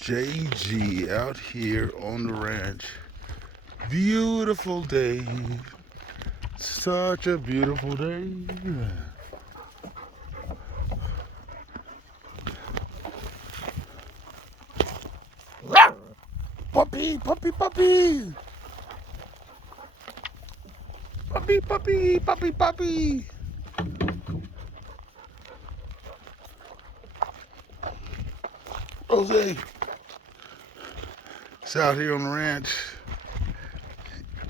JG out here on the ranch. Beautiful day. Such a beautiful day. Puppy, puppy, puppy. Puppy, puppy, puppy, puppy. Jose. It's out here on the ranch.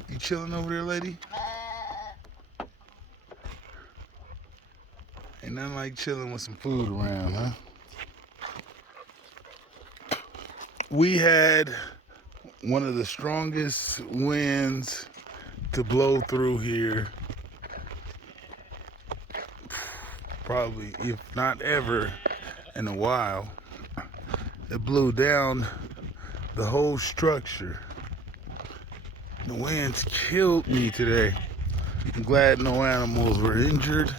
You chilling over there, lady? Ain't nothing like chilling with some food around, huh? We had one of the strongest winds to blow through here, probably, if not ever, in a while. It blew down the whole structure. The winds killed me today. I'm glad no animals were injured.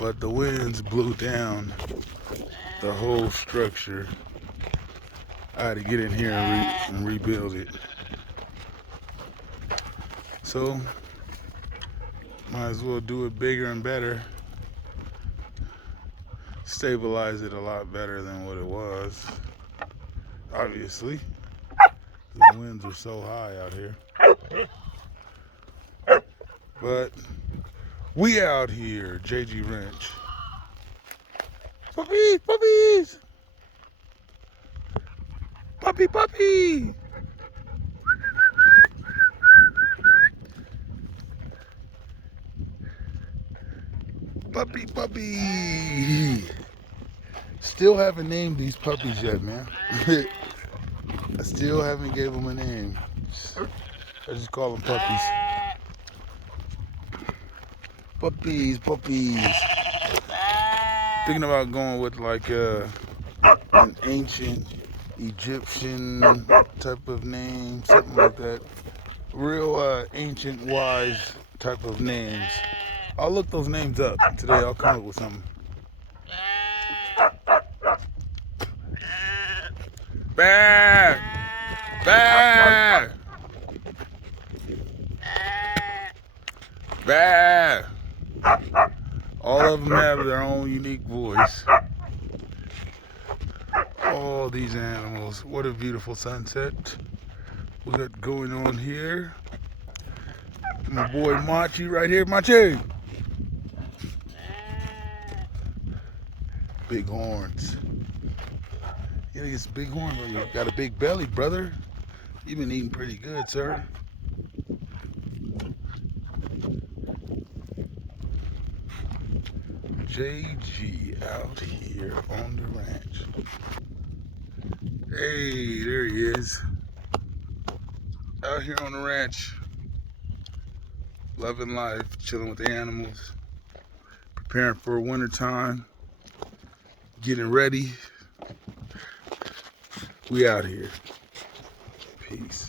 But the winds blew down the whole structure. I had to get in here and rebuild it. So, might as well do it bigger and better. Stabilize it a lot better than what it was. Obviously, the winds are so high out here. But we out here, JG Ranch. Puppies, puppies! Puppy, puppy! Puppy, puppy! Still haven't named these puppies yet, man. I still haven't gave them a name. I just call them puppies. Puppies, puppies. Thinking about going with like an ancient Egyptian type of name, something like that. Real ancient, wise type of names. I'll look those names up today. I'll come up with something. Bear! Bear! Bear! All of them have their own unique voice. All these animals. What a beautiful sunset we got going on here. My boy Machi right here. Machi! Big horns. You gotta get some big horns on you. Got a big belly, brother. You've been eating pretty good, sir. JG out here on the ranch. Hey, there he is. Out here on the ranch. Loving life, chilling with the animals. Preparing for winter time. Getting ready. We out here. Peace.